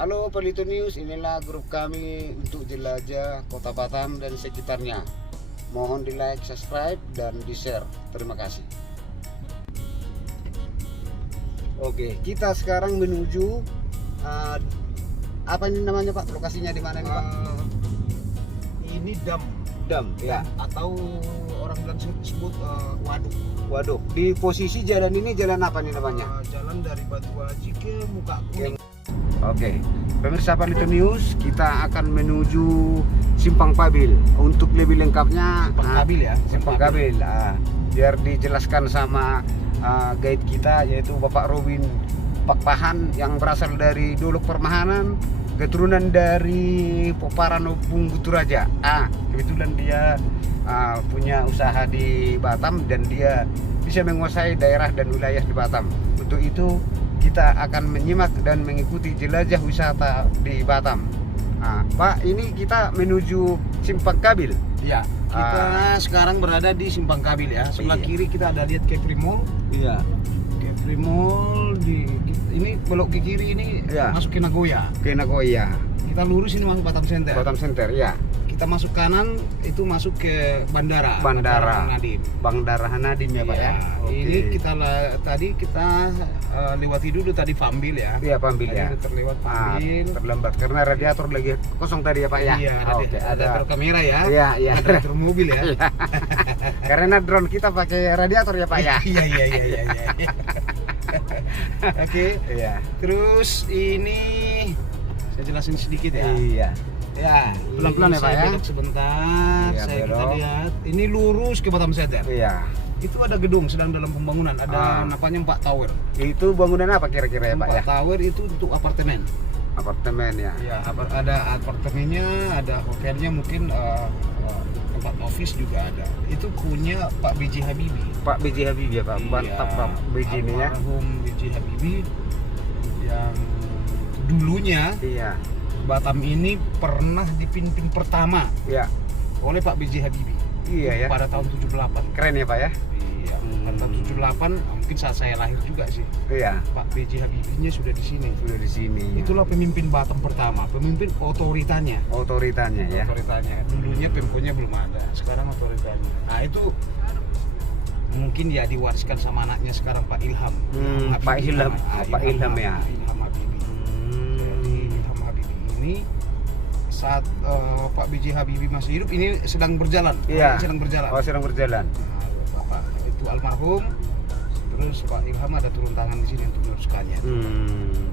Halo Pelito News, inilah grup kami untuk jelajah Kota Batam dan sekitarnya. Mohon di like, subscribe, dan di share. Terima kasih. Oke, kita sekarang menuju apa ini namanya Pak? Lokasinya di mana nih Pak? Ini dam Ya. atau orang bilang sebut waduk. Waduk. Di posisi jalan ini jalan apa nih namanya? Jalan dari Batu Haji ke Muka Kuning. Oke, pemirsa Pelito News, kita akan menuju Simpang Pabil. Untuk lebih lengkapnya Simpang Kabil ya. Simpang Kabil. Biar dijelaskan sama guide kita, yaitu Bapak Robin Pakpahan yang berasal dari Dolok Permahanan, keturunan dari Poparan Pungguturaja. Kebetulan dia punya usaha di Batam dan dia bisa menguasai daerah dan wilayah di Batam. Untuk itu kita akan menyimak dan mengikuti jelajah wisata di Batam. Pak, ini kita menuju Simpang Kabil. Iya. Kita sekarang berada di Simpang Kabil ya. Sebelah kiri kita ada lihat Kepri Mall. Iya. Kepri Mall ini belok ke kiri ini masuk ke Nagoya. Ke Nagoya. Kita lurus ini masuk Batam Center. Batam Center ya. Kita masuk kanan itu masuk ke bandara. Bandara Nadim. Bandara Nadim ya Pak ya. Ini tadi kita lewati dulu tadi Fambil ya. Iya Fambil ya. Terlewat Fambil. Terlambat karena radiator lagi kosong tadi ya Pak ya. Iya. Ada kamera ya. Iya. Radiator mobil ya. Karena drone kita pakai radiator ya Pak ya. Iya. Oke. Iya. Terus ini saya jelasin sedikit ya. Iya. Ya, pelan-pelan ya Pak ya. Belok sebentar, Iya, kita belok. lihat. Ini lurus ke Batam Center. Iya. Itu ada gedung sedang dalam pembangunan, ada namanya 4 tower. Itu bangunan apa kira-kira ya Pak ya? 4 tower itu untuk apartemen. Apartemen ya. Ya, ada apartemennya, ada hotelnya, mungkin tempat office juga ada. Itu punya Pak B.J. Habibie. Pak B.J. Habibie ya Pak. Mantap Pak B.J. ini ya. Almarhum B.J. Habibie yang dulunya Iya. Batam ini pernah dipimpin pertama oleh Pak B.J. Habibie. Iya ya. Pada tahun 78. Keren ya Pak ya. Iya. Pada tahun 78 mungkin saat saya lahir juga sih. Iya. Pak B.J. Habibie-nya sudah di sini. Sudah di sini. Itulah pemimpin Batam pertama, pemimpin otoritanya. Otoritanya ya. Otoritanya. Dulunya Pemkonya belum ada, sekarang otoritanya. Nah itu mungkin ya diwariskan sama anaknya sekarang Pak Ilham. Pak Ilham. Pak Ilham ya. Ilham Habibie. Jadi Ilham Habibie ini saat Pak B.J. Habibie masih hidup ini sedang berjalan. Iya. Sedang berjalan. Oh, sedang berjalan. Nah, Bapak itu almarhum. Terus Pak Ilham ada turun tangan di sini untuk meneruskannya.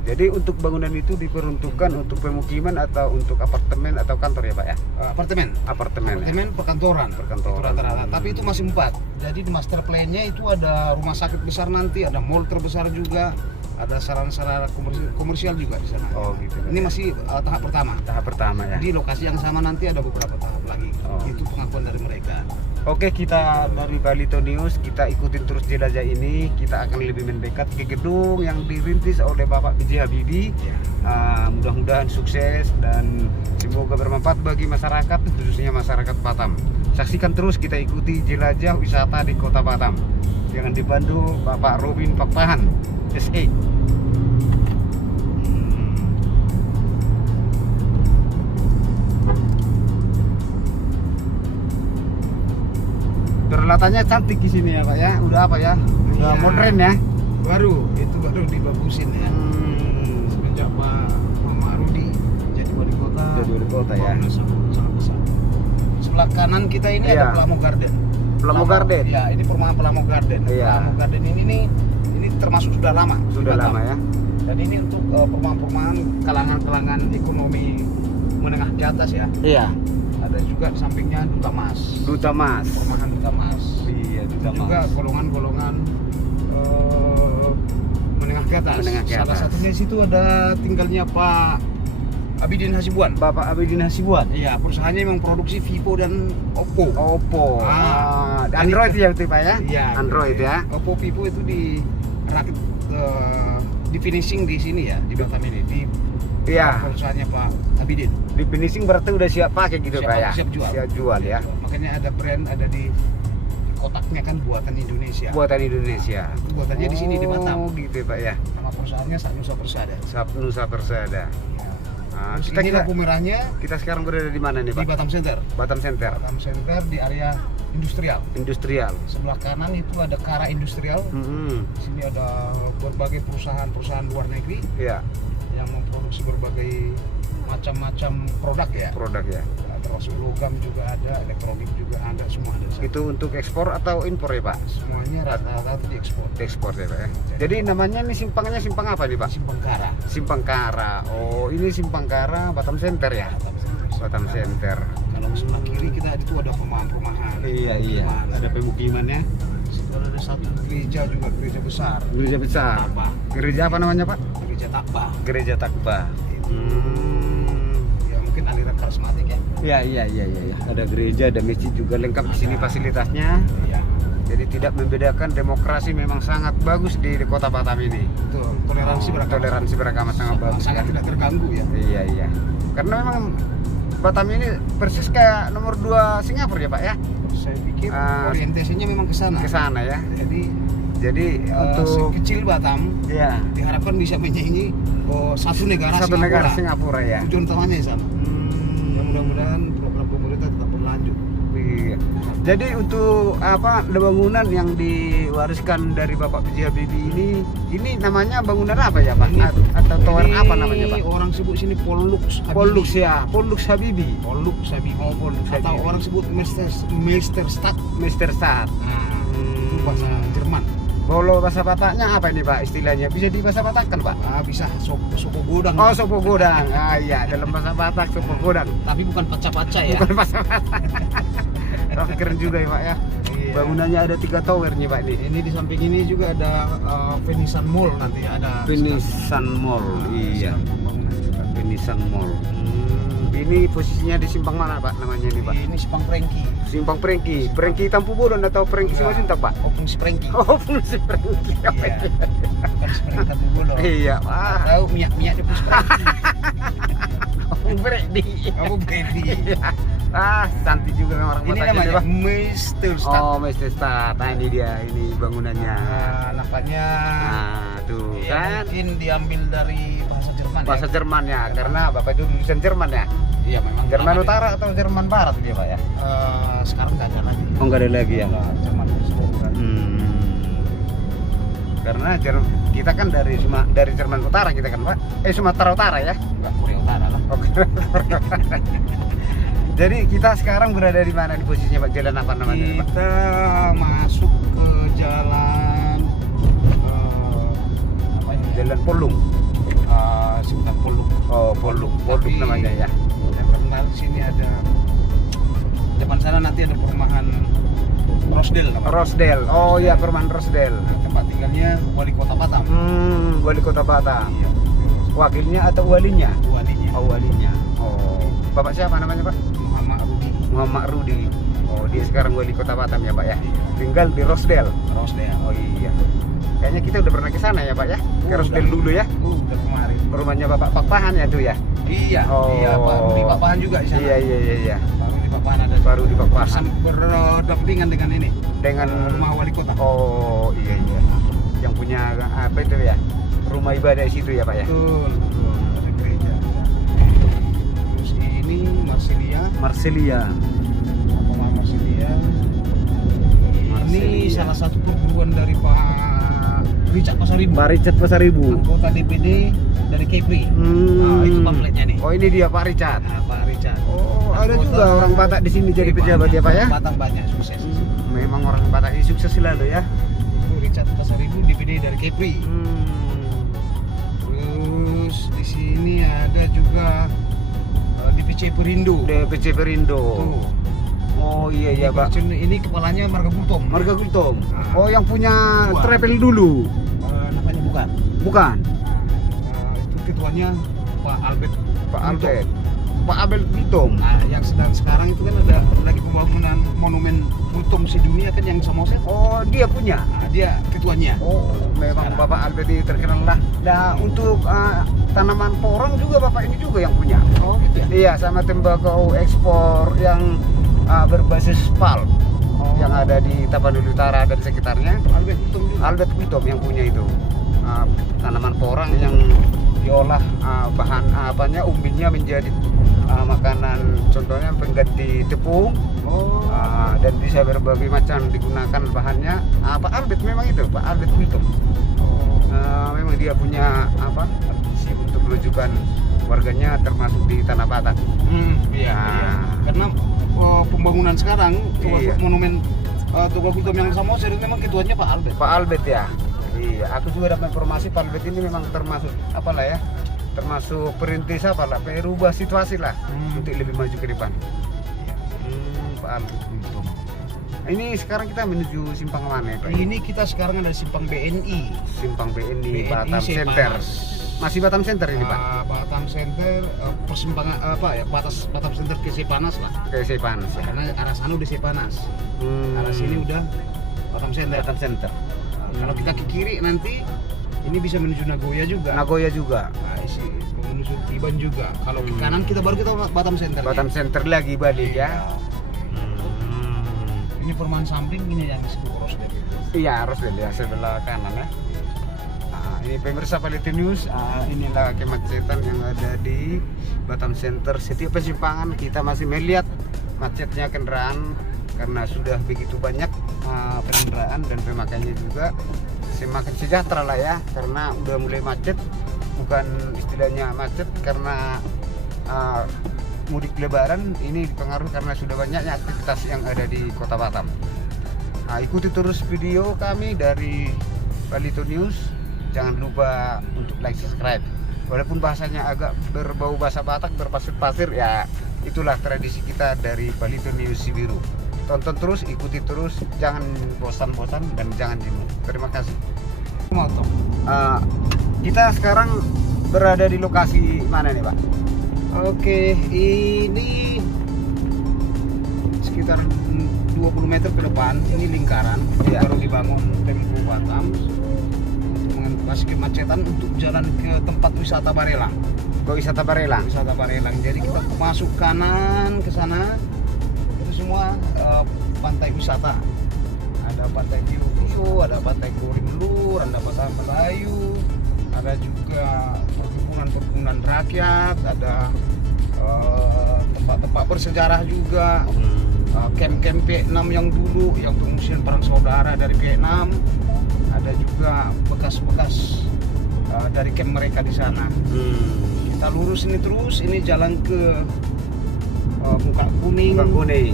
Jadi untuk bangunan itu diperuntukkan untuk pemukiman atau untuk apartemen atau kantor ya Pak ya? Apartemen. Apartemen ya? Perkantoran. Perkantoran. Itu rata-rata. Tapi itu masih 4. Jadi di master plan-nya itu ada rumah sakit besar nanti, ada mall terbesar juga, ada sarana-sarana komersial juga di sana. Oh gitu. Ini masih tahap pertama. Tahap pertama ya. Di lokasi yang sama nanti ada beberapa tahap lagi. Itu pengakuan dari mereka. Oke, kita dari Pelito News, kita ikutin terus jelajah ini. Kita akan lebih mendekat ke gedung yang dirintis oleh Bapak B.J. Habibie. Mudah-mudahan sukses dan semoga bermanfaat bagi masyarakat, khususnya masyarakat Batam. Saksikan terus, kita ikuti jelajah wisata di Kota Batam. Jangan dibantu Bapak Robin Pakpahan, SE. Peralatannya cantik di sini ya Pak ya. Udah apa ya? Udah modern ya. Baru dibagusin ya. Semenjak Pak Muhammad Rudi jadi wali kota. Jadi wali kota ya. Sangat besar. Sebelah kanan kita ini ada Pelamo Garden. Pelamo Garden. Ya, ini perumahan Pelamo Garden. Iya. Pelamo Garden ini termasuk sudah lama. Sudah lama ya. Dan ini untuk perumahan-perumahan kalangan ekonomi menengah ke atas ya. Iya. Ada juga di sampingnya Duta Mas. Duta Mas. Perumahan Duta Mas. Iya, Duta Mas. Juga golongan-golongan menengah ke atas. Salah satunya di situ ada tinggalnya Pak Abidin Hasibuan. Bapak Abidin Hasibuan. Iya, perusahaannya memang produksi Vivo dan Oppo. Android ya itu Pak ya? Iya. Android ya. Oppo, Vivo itu dirakit di finishing di sini ya, di Batam ini. Perusahaannya Pak Abidin. Di finishing berarti udah siap pakai gitu Pak ya? Siap jual. Siap jual ya. Makanya ada brand, ada di kotaknya kan buatan Indonesia. Buatan Indonesia. Itu buatannya di sini di Batam. Oh gitu Pak ya. Nama perusahaannya Satnusa Persada. Satnusa Persada. Terus kita ini kira- lampu merahnya Kita sekarang berada di mana nih di Pak? Batam Center. Batam Center. Batam Center di area industrial. Industrial. Sebelah kanan itu ada Kara Industrial. Di sini ada berbagai perusahaan-perusahaan luar negeri Iya, yang memproduksi berbagai macam-macam produk ya. produk ya. Termasuk logam juga ada, elektronik juga ada, semua ada. Itu untuk ekspor atau impor ya Pak? Semuanya rata-rata diekspor. Ekspor ya Pak ya. Jadi namanya nih simpangnya simpang apa nih Pak? Simpang Kara. Simpang Kara. Oh, ini Simpang Kara Batam Center ya? Batam Center. Batam Center. Kalau sebelah kiri kita itu ada perumahan-perumahan. Pemukiman. Ada pemukimannya. Situ ada satu gereja juga, gereja besar. Gereja besar. Takbah. Gereja apa namanya Pak? Gereja Takbah. Gereja Takbah. Ya mungkin aliran karismatik ya. Iya. Ada gereja, ada masjid juga lengkap di sini fasilitasnya. Iya. Jadi tidak membedakan, demokrasi memang sangat bagus di kota Batam ini. Betul. Toleransi beragama. Toleransi beragama sangat bagus. Sangat ya. tidak terganggu ya. Iya. Karena memang Batam ini persis kayak nomor 2 Singapura ya Pak ya. Saya pikir Ah, orientasinya memang ke sana. Ke sana ya. Jadi untuk kecil Batam ya diharapkan bisa menyaingi satu negara satu Singapura. negara Singapura ya. Tujuan utamanya di sana. Ya, mudah-mudahan program pemerintah tetap berlanjut. Iya. Jadi untuk apa bangunan yang diwariskan dari Bapak B.J. Habibie ini namanya bangunan apa ya Pak? Ini- Atau tower Ini apa namanya Pak? Orang sebut sini Pollux Habibie. Pollux ya, Pollux Habibie. Pollux Habibie. Oh, Pollux Atau Habibie. orang sebut Meisterstadt. Mr. Stad. Itu bahasa Jerman. Bolo bahasa Bataknya apa ini Pak istilahnya? Bisa di bahasa Batakkan Pak? Bisa sopo godang. Oh, sopo godang. Iya, dalam bahasa Batak sopo godang. Tapi bukan paca-paca ya. Bukan bahasa Batak. Tapi keren juga ya Pak ya. Iya. Bangunannya ada 3 towernya Pak ini. Ini di samping ini juga ada Venisan Mall nanti ada. Venisan Mall. Iya. sedang pembangunan juga. Venisan Mall. Ini posisinya di simpang mana Pak namanya ini Pak? Ini Simpang Prengki. Simpang Prengki. Prengki Tampu Bolon atau Prengki Simasinta Pak? Oh, fungsi Prengki. Oh, fungsi Prengki. Iya. Bukan Prengki Tampu Bolon. Iya, Pak. Tahu minyak di fungsi Prengki. Oh, Bredi. Kamu Bredi. Cantik juga memang orang Ini Batak namanya Pak. Meisterstadt. Oh, Mr. Stad. Nah, ini dia, ini bangunannya. Nampaknya Nah, tuh ya, kan. mungkin diambil dari bahasa Jerman Bahasa ya. Jerman ya, karena Bapak itu lulusan Jerman ya. Iya memang. Jerman lama Utara atau Jerman Barat dia Pak ya? deh. Sekarang nggak ada lagi. Oh, nggak ada lagi ya. Udah Jerman keseluruhan. Karena kita kan dari Jerman Utara kita kan Pak. Sumatera Utara ya. Nggak Korea Utara lah. Oke. Jadi kita sekarang berada di mana di posisinya Pak? Jalan apa namanya Pak? Kita masuk ke jalan apa ini? Jalan Polung. Sebentar Poluk. Oh, Polung. Polung Tapi namanya ya. Yang kenal sini ada depan sana nanti ada perumahan Rosdale namanya. Rosdale. Oh iya, perumahan Rosdale. Tempat tinggalnya wali kota Batam. Wali kota Batam. Iya. Wakilnya atau walinya? Walinya Oh, walinya. Oh. Bapak siapa namanya Pak? Muhammad Rudi. Muhammad Rudi. Oh, dia sekarang wali kota Batam ya Pak ya. Tinggal di Rosdale. Rosdale. Oh iya. Kayaknya kita udah pernah ke sana ya Pak ya. Ke Oh, Rosdale udah. dulu ya. Udah kemarin. Rumahnya Bapak Pakpahan ya tuh ya. Iya. Oh. Iya Pak Rudi Papahan juga di sana. Iya. Pak Rudi Papahan ada. Baru di Pakpahan. Berdampingan dengan ini. Dengan rumah wali kota. Oh iya. Yang punya apa itu ya? Rumah ibadah di situ ya Pak ya. Betul. Ada gereja. Terus ini Marsilia. Rumah Marsilia. Ini Marsilia. salah satu perguruan dari Pak Richard Pasaribu. Pak Richard Pasaribu. Anggota DPD dari Kepri. Nah, itu pamfletnya nih. Oh, ini dia Pak Richard. Nah, Pak Richard. Oh, ada Anggota- juga orang Batak di sini jadi pejabat ya Pak ya. Batam banyak sukses. Memang orang Batak ini sukses selalu ya. Itu Richard Pasaribu DPD dari Kepri. Terus di sini ada juga DPC Perindo. DPC Perindo. Tuh. Oh iya Pak. Ini kepalanya Marga Gultom. Marga Gultom. Nah. Oh, yang punya Dua. travel dulu. Namanya bukan. Bukan. Itu ketuanya Pak Albert. Pak Gultom. Albert. Pak Abel Gultom. Nah, yang sedang sekarang itu kan ada lagi pembangunan monumen Gultom sedunia kan yang Samoset. Oh, dia punya. Nah, dia ketuanya. Oh, memang Sekarang. Bapak Albert ini terkenal lah. Nah, untuk tanaman porong juga Bapak ini juga yang punya. Oh gitu ya. Iya, sama tembakau ekspor yang berbasis palm yang ada di Tapanuli Utara dan sekitarnya. Albert Gultom juga. Albert Gultom yang punya itu tanaman porang yang diolah bahan apanya umbinya menjadi makanan, contohnya pengganti tepung. Dan bisa berbagai macam digunakan bahannya. Pak Albert memang itu, Pak Albert Kultum. Memang dia punya ambisi untuk menunjukkan warganya termasuk di Tanah Batak. Iya. Karena pembangunan sekarang monumen Toba Kultum yang Samosir itu memang ketuanya Pak Albert. Pak Albert ya. Iya, aku juga dapat informasi Pak Albert ini memang termasuk termasuk perintis perubah situasi lah untuk lebih maju ke depan. Pak Albert Kultum. Ini sekarang kita menuju simpang mana Pak? Ini kita sekarang ada simpang BNI. Simpang BNI Batam Center. Masih Batam Center ini Pak? Batam Center, persimpangan Batam Center ke Sepanas lah. Ke Sepanas ya. Karena arah sana udah Sepanas. Arah sini udah Batam Center. Batam Center. Kalau kita ke kiri nanti ini bisa menuju Nagoya juga. Nagoya juga. Menuju Iban juga. Kalau ke kanan kita baru Batam Center. Batam Center lagi balik ya. Ini perumahan samping ini yang disebut Rosdel. Iya, Rosdel ya sebelah kanan ya. Ini pemirsa Palito News, inilah kemacetan yang ada di Batam Center. Setiap persimpangan kita masih melihat macetnya kendaraan karena sudah begitu banyak kendaraan dan pemakaiannya juga semakin sejahtera lah ya, karena udah mulai macet. Bukan istilahnya macet karena mudik lebaran, ini dipengaruhi karena sudah banyaknya aktivitas yang ada di Kota Batam. Ikuti terus video kami dari Palito News. Jangan lupa untuk like, subscribe. Walaupun bahasanya agak berbau bahasa Batak, berpasir-pasir, ya itulah tradisi kita dari Palito News Sibiru. Tonton terus, ikuti terus, jangan bosan-bosan dan jangan jenuh. Terima kasih. Kita sekarang berada di lokasi mana nih Pak? Oke, ini sekitar 20 meter ke depan, ini lingkaran. Baru dibangun Tempo Batam untuk mengatasi kemacetan untuk jalan ke tempat wisata Barelang. Wisata Barelang. Wisata Barelang. Jadi kita masuk kanan ke sana, itu semua pantai wisata. Ada pantai Biru, ada pantai Korimlur, ada pantai Melayu, ada juga perkebunan rakyat, ada tempat-tempat bersejarah juga, camp-camp Vietnam yang dulu, yang pengungsian perang saudara dari Vietnam, ada juga bekas-bekas dari camp mereka di sana. Kita lurus ini terus, ini jalan ke Muka Kuning. Muka Kuning.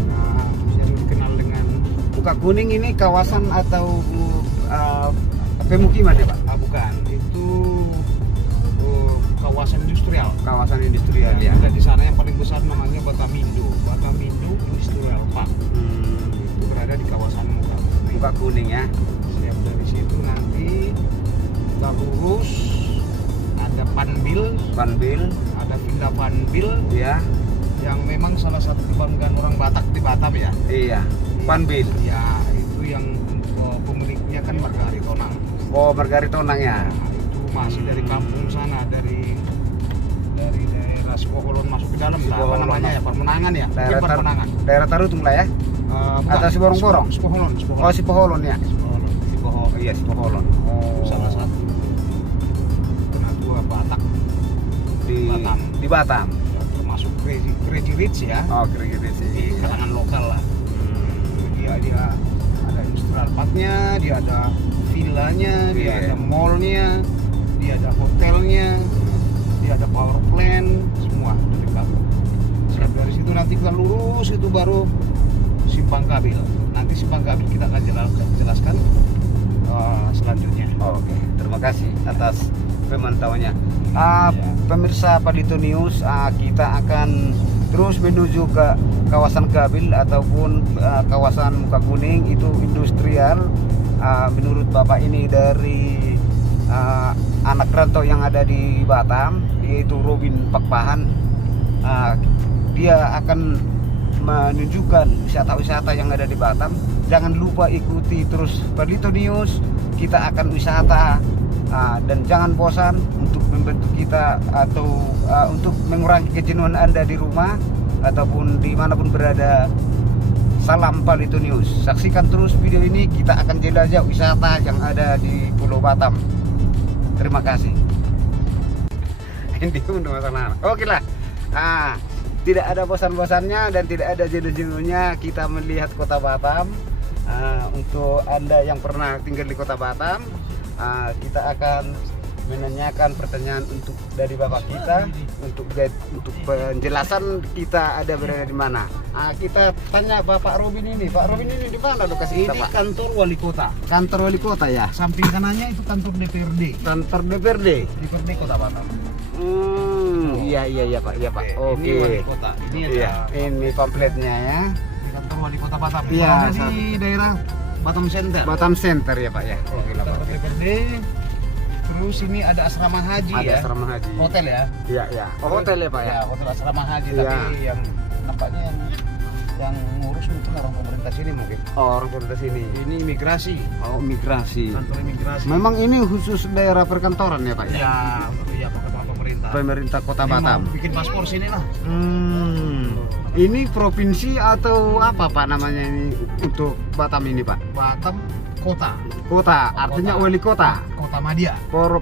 Yang dikenal dengan Muka Kuning ini kawasan atau pemukiman ya Pak? Bukan, itu kawasan industrial. Kawasan industrial ya. Dan di sana yang paling besar namanya Batamindo Industrial Park. Itu berada di kawasan Muka Kuning ya. Siap, dari situ nanti kita lurus, ada Panbil, ada Villa Panbil ya, yang memang salah satu kebanggaan orang Batak di Batam ya. Iya, Panbil. Ya, itu yang pemiliknya kan Margari Tonang. Oh, Margari Tonang ya. Itu masih dari kampung sana, dari daerah Sipoholon masuk ke dalam. Apa namanya ya? Permenangan ya? Permenangan. Daerah Tarutung lah ya. Atau Siborong-borong. Sipoholon. Oh, Sipoholon ya. Sipoholon. Iya, Sipoholon. Oh. Salah satu penatua Batak di Batam. Termasuk Crazy Rich ya. Oh, Crazy Rich. Di kalangan lokal lah. Dia ada industrial parknya, dia ada villanya, dia ada mallnya, dia ada hotelnya, dia ada power plant, semua di dekat. Siap, dari situ nanti kita lurus, itu baru Simpang Kabil. Nanti Simpang Kabil kita akan jelaskan selanjutnya. Oke, terima kasih atas pemantauannya. Pemirsa Palito News, kita akan terus menuju ke kawasan Kabil ataupun kawasan Muka Kuning, itu industrial. Menurut Bapak ini dari anak rantau yang ada di Batam, yaitu Robin Pakpahan. Dia akan menunjukkan wisata-wisata yang ada di Batam. Jangan lupa ikuti terus Palito News. Kita akan wisata dan jangan bosan untuk membantu kita atau untuk mengurangi kejenuhan Anda di rumah ataupun dimanapun berada. Salam Palito News. Saksikan terus video ini, kita akan jelajah wisata yang ada di Pulau Batam. Terima kasih. di masalah. Oke lah. Tidak ada bosan-bosannya dan tidak ada jenuh-jenuhnya kita melihat kota Batam. Untuk Anda yang pernah tinggal di kota Batam, kita akan menanyakan pertanyaan untuk dari bapak kita untuk penjelasan kita ada berada di mana. Kita tanya Bapak Robin ini. Pak Robin ini di mana lokasi kita, Ini Pak? kantor wali kota. Kantor wali kota ya. Samping kanannya itu kantor DPRD. Kantor DPRD. DPRD Kota Batam. Iya Pak, iya Pak. Ini Oke. wali kota. Ini ada Iya, ini pamfletnya ya. di kantor wali kota Batam. Iya, Ada di daerah Batam Center. Batam Center ya Pak ya. Oke lah Pak. Kantor DPRD. Terus ini ada asrama haji Ada ya. asrama haji. Hotel ya. Iya, iya. Oh, hotel ya Pak ya. Ya, hotel asrama haji Iya. tapi yang nampaknya yang ngurus mungkin orang pemerintah sini mungkin. Oh, orang pemerintah sini. Ini imigrasi. Oh, migrasi. Kantor imigrasi. Memang ini khusus daerah perkantoran ya Pak ya. Ya, untuk ya pemerintah. Pemerintah Kota Ini Batam. mau bikin paspor sini lah. Ini provinsi atau apa Pak namanya ini untuk Batam ini Pak? Batam kota. Kota, artinya Kota. wali kota. Kota Madia.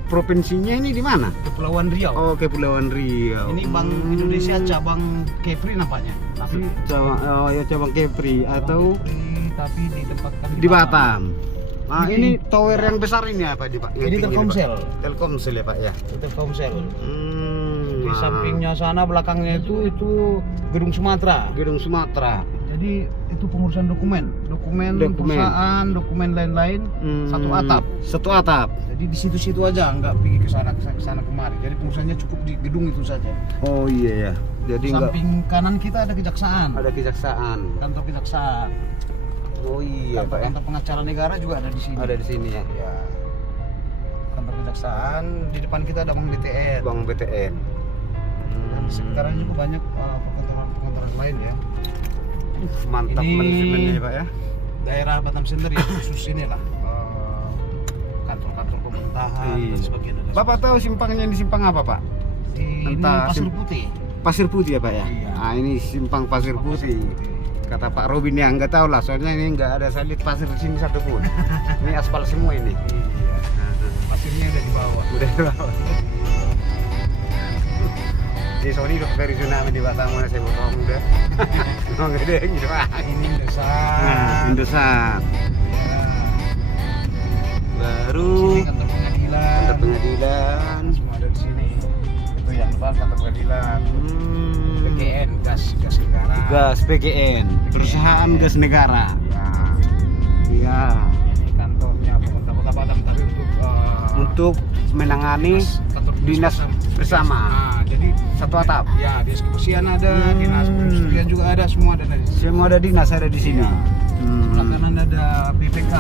Provinsinya ini di mana? Kepulauan Riau. Oh, Kepulauan Riau. Ini Bank Indonesia cabang Kepri nampaknya. Tapi cabang Kepri atau tapi ditempatkan di Batam. Ini- Ini tower yang besar ini apa di Pak? Ini Telkomsel. Telkomsel ya Pak ya. Telkomsel. Di Nah. sampingnya sana belakangnya itu Gedung Sumatera. Gedung Sumatera. Jadi itu pengurusan dokumen perusahaan, dokumen lain-lain satu atap. Satu atap. Jadi di situ-situ aja, nggak pergi ke sana kemari. Jadi pengurusannya cukup di gedung itu saja. Oh iya ya. Jadi enggak Samping kanan kita ada kejaksaan. ada kejaksaan. Kantor kejaksaan. Oh iya Pak ya. Kantor pengacara negara juga ada di sini. Ada di sini ya. Ya. Kantor kejaksaan, di depan kita ada Bank BTN. Bang BTN. Dan di sekitarnya juga banyak perkantoran lain ya. Mantap Ini- manajemennya ya Pak ya. Daerah Batam Center ya khusus inilah kantor-kantor pemerintahan Iya. dan sebagainya. Bapak tahu simpangnya di simpang apa Pak? Di ini Entah Pasir sim- Putih. Pasir Putih ya Pak ya. Iya. Ini simpang Pasir Putih. Kata Pak Robin ya nggak tahu lah, soalnya ini nggak ada salit pasir di sini satupun. Ini aspal semua ini. Iya. Pasirnya ada di bawah. Udah di bawah. Di Sony udah dari tsunami di Batam mana saya bohong udah. Ngomong gede gitu Pak. Ini Indosat. Nah, Indosat. Ya. Baru Sini kantor pengadilan. kantor pengadilan. Semua ada di sini. Itu yang depan kantor pengadilan. Hmm. PGN gas negara. Gas PGN, perusahaan gas negara. Ya. Iya. Ini kantornya pemerintah Kota Batam tapi Untuk menangani kantor dinas bersama. Nah, jadi Satu atap. ya dinas kebersihan ada, dinas perindustrian juga ada, semua ada di sini. Semua ada dinas ada di sini. Iya. Belakangan ada BPK.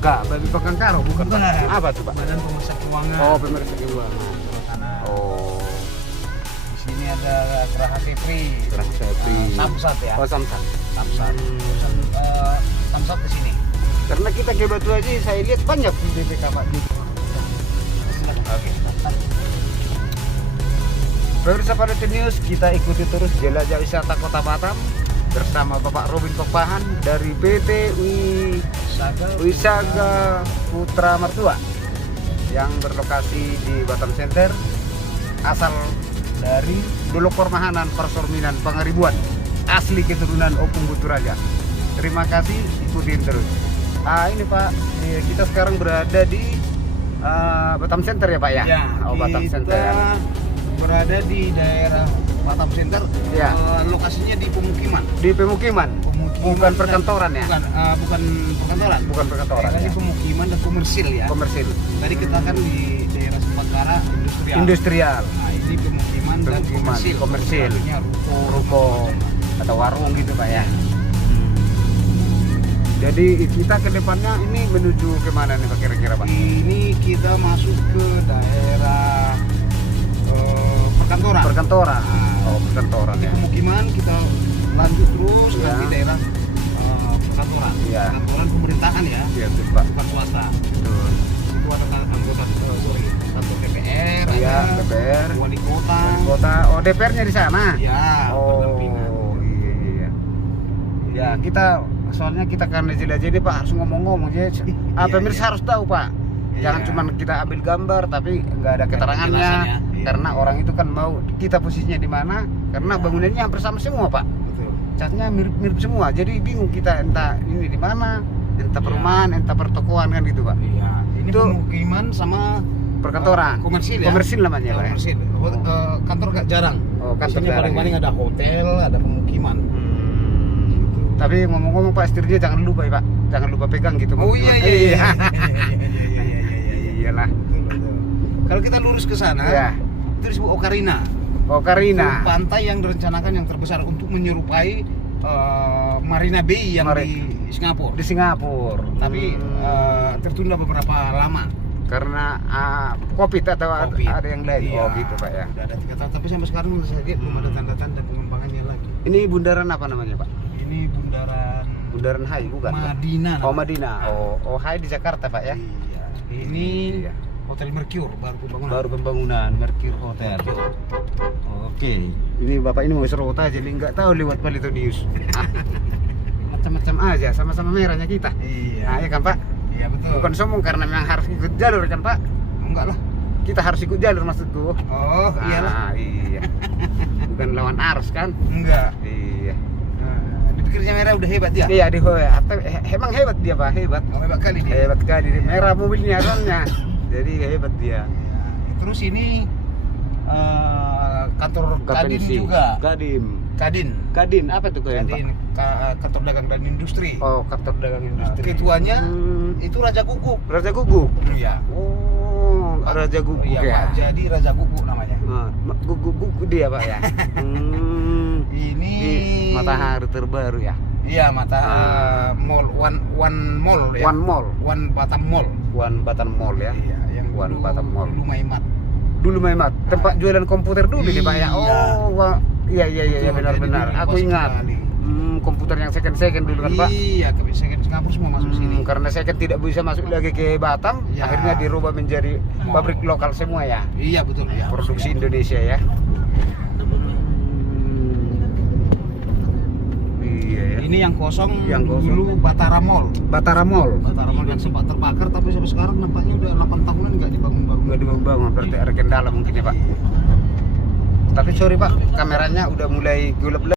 Kak, babi pekan karo bukan Pak? Bukan. Apa tuh Pak? Badan Pemeriksa Keuangan. Oh, pemeriksa keuangan. Sebelah kanan. Oh, Di sini ada Geraha Kepri. Kepri. Samsat ya. Oh, Samsat. Samsat. Perusahaan, Samsat di sini. Karena kita ke Batu Haji saya lihat banyak di BPK Pak. Oke. Pemirsa pada News, kita ikuti terus jelajah wisata Kota Batam bersama Bapak Robin Pokpahan dari PT Wisaga Putra Mertua yang berlokasi di Batam Center, asal dari Dolok Permahanan Persorminan Pangaribuan, asli keturunan Opung Buturaja. Terima kasih, ikutin terus. Ini Pak, kita sekarang berada di Batam Center ya Pak ya? Ya, Oh, Batam kita Center. berada di daerah Batam Center. Ya. Lokasinya di pemukiman. Di pemukiman, bukan perkantoran ya? Bukan perkantoran. Bukan perkantoran. Daerahnya Ya. pemukiman dan komersil ya. Komersil. Tadi kita kan di daerah Sepatkara industrial. Industrial. Nah, ini pemukiman dan Pemukiman, komersil. Artinya Ruko atau warung gitu Pak ya. Jadi kita ke depannya ini menuju kemana nih Pak kira-kira Pak? Ini kita masuk ke daerah perkantoran. Perkantoran. Nah, Oh, perkantoran di ya. pemukiman kita lanjut terus Ya. nanti daerah perkantoran. Ya. Perkantoran pemerintahan ya, Iya, betul Pak. bukan swasta. Betul. Itu ada anggota kantor DPR, Iya, ada DPR. wali kota. Kota. Oh, DPR-nya di sana. Ya, pendampingan. Oh, iya. Ya, kita soalnya kita karena jelajah jadi Pak harus ngomong-ngomong jadi Iya, pemirsa iya. harus tahu Pak. Jangan Iya. cuma kita ambil gambar tapi nggak ada keterangannya. penjelasannya. Iya. Karena orang itu kan mau kita posisinya di mana, karena Iya. bangunannya hampir sama semua, Pak. Betul. Catnya mirip-mirip semua. Jadi bingung kita entah ini di mana, entah Iya. perumahan, entah pertokoan kan gitu, Pak. Iya. Ini Itu pemukiman sama perkantoran. komersil ya. Komersil namanya, Pak. Ya? Komersil. Kantor gak jarang. Oh, kantor Biasanya jarang. paling-paling ada hotel, ada pemukiman. Gitu. Tapi ngomong-ngomong Pak, setirnya jangan lupa ya, Pak. Jangan lupa pegang gitu. Oh iya iya iya. Iyalah. Betul, betul. Kalau kita lurus ke sana, Iya. itu disebut Ocarina. Oh, Karina. Itu pantai yang direncanakan yang terbesar untuk menyerupai Marina Bay yang Mari. di Singapura. Di Singapura. Tapi tertunda beberapa lama. Karena COVID atau Covid. ada yang lain. Iya. Oh, gitu, Pak ya. Udah ada 3 tahun, tapi sampai sekarang saya lihat belum ada tanda-tanda pengembangannya lagi. Ini bundaran apa namanya, Pak? Ini bundaran Bundaran Hai bukan, Pak? Madinah. Oh, Madinah. Oh, Hai di Jakarta, Pak ya. Iya. Ini Iya. Hotel Mercure baru pembangunan. Baru pembangunan Mercure Hotel. Oke. Ini Bapak ini mau serota jadi nggak tahu lewat Palitonius. Macam-macam aja, sama-sama merahnya kita. Iya. Nah, ya kan, Pak? Iya betul. Bukan sombong karena memang harus ikut jalur kan, Pak? Enggak lah. Kita harus ikut jalur maksudku. Oh, iyalah. Iya. Bukan lawan arus kan? Enggak. Iya. Dipikirnya merah udah hebat ya? Iya di emang hebat dia, Pak, hebat. Oh, hebat kali dia. Hebat kali dia. Merah mobilnya soalnya. Jadi hebat dia. Terus ini kantor Kadin Kapensi. juga. Kadin. Kadin. Apa tuh Kadin, Pak? Kadin, kantor dagang dan industri. Oh, kantor dagang industri. Ketuanya Hmm, itu Raja Guguk. Raja Guguk. Iya. Oh, Raja Guguk Iya, ya. Pak. Jadi Raja Guguk namanya. Guguk dia, Pak ya. Ini Di Matahari terbaru ya. Iya, mall one mall ya. One Mall, One Batam Mall. One Batam Mall ya. Iya, yang One dulu, Batam Mall. dulu Maimat. Dulu memang tempat jualan komputer dulu nih, Pak ya. Iya. Oh, iya Betul, benar-benar. jadi Aku dulu ingat. sekali. Komputer yang second dulu kan, Pak. Iya, kebiasaan Singapura semua masuk sini. Karena second tidak bisa masuk lagi ke Batam, Ya. akhirnya dirubah menjadi Mall. pabrik lokal semua ya. Iya, betul ya. Produksi Indonesia ya. Iya ya. Ini yang kosong, Yang kosong. dulu Batara Mall. Batara Mall. Batara Mall yang sempat terbakar tapi sampai sekarang nampaknya udah 8 tahunan nggak dibangun-bangun. Nggak dibangun, berarti ada kendala mungkin ya, Pak. Tapi sorry Pak, kameranya udah mulai gelap.